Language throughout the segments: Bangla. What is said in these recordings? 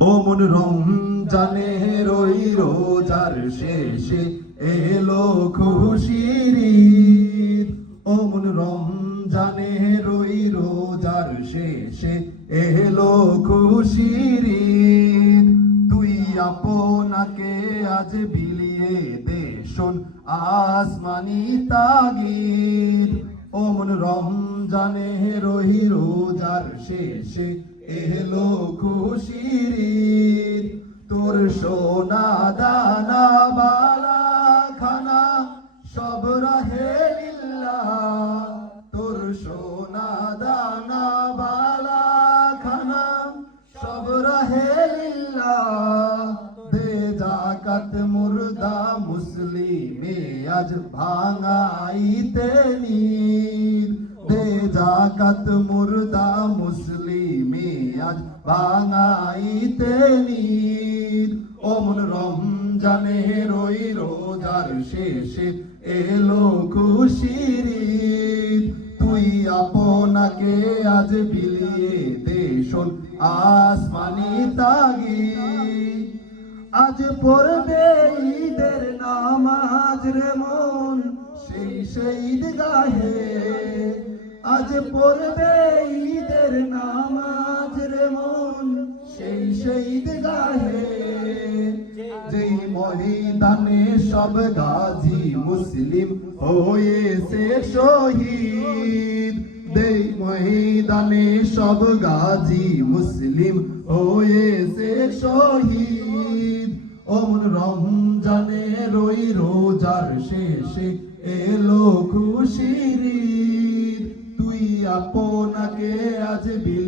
ও মন রমজানে রই রোজার শেষে এলো খুশির। ও মন রমজানে রই রোজার শেষে এলো খুশির। তুই আপনাকে আজ বিলিয়ে দে শোন আসমানি তাগিদ ও মন রমজানে রহি রোজার শেষে এলো খুশির। তোর সোনা দানা বালা খানা সব রাহে লিল্লাহ, তোর সোনা দানা বালা খানা সব রাহে লিল্লাহ দে জাকাত মুর্দা মুসলিমে আজ ভাঙাইতে নীর দে জাকাত মুর্দা মুসলিমে আজ ভাঙাইতে নীর। ওমন রমজানে রই রোজার শেষে এলো খুশির তুই আপনাকে আজ বিলিয়ে দে শোন আসমানি তাগি আজ পড়বে ঈদের নামাজ রে মন সেই শহীদ গাহে আজ পড়বে ঈদের নামাজ মন, সেই শহীদ গাহে যেই ময়দানে সব গাজী মুসলিম হয়েছে শহীদ দেই ময়দানে সব গাজী মুসলিম হয়েছে শহীদ ওমন রমজানে রই রোজার শেষে এলো খুশির। তুই আপনাকে আজ বিলিয়ে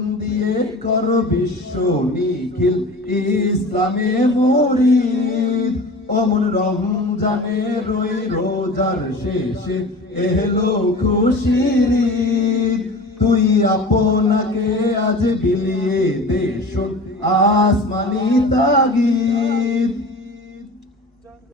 দিয়ে কর বিশ্ব নিখিল ইসলামে মরিদ অমন রমজানে রই রোজার শেষে এলো খুশির। তুই আপনাকে আজ বিলিয়ে দেশ আসমানি তাগিদ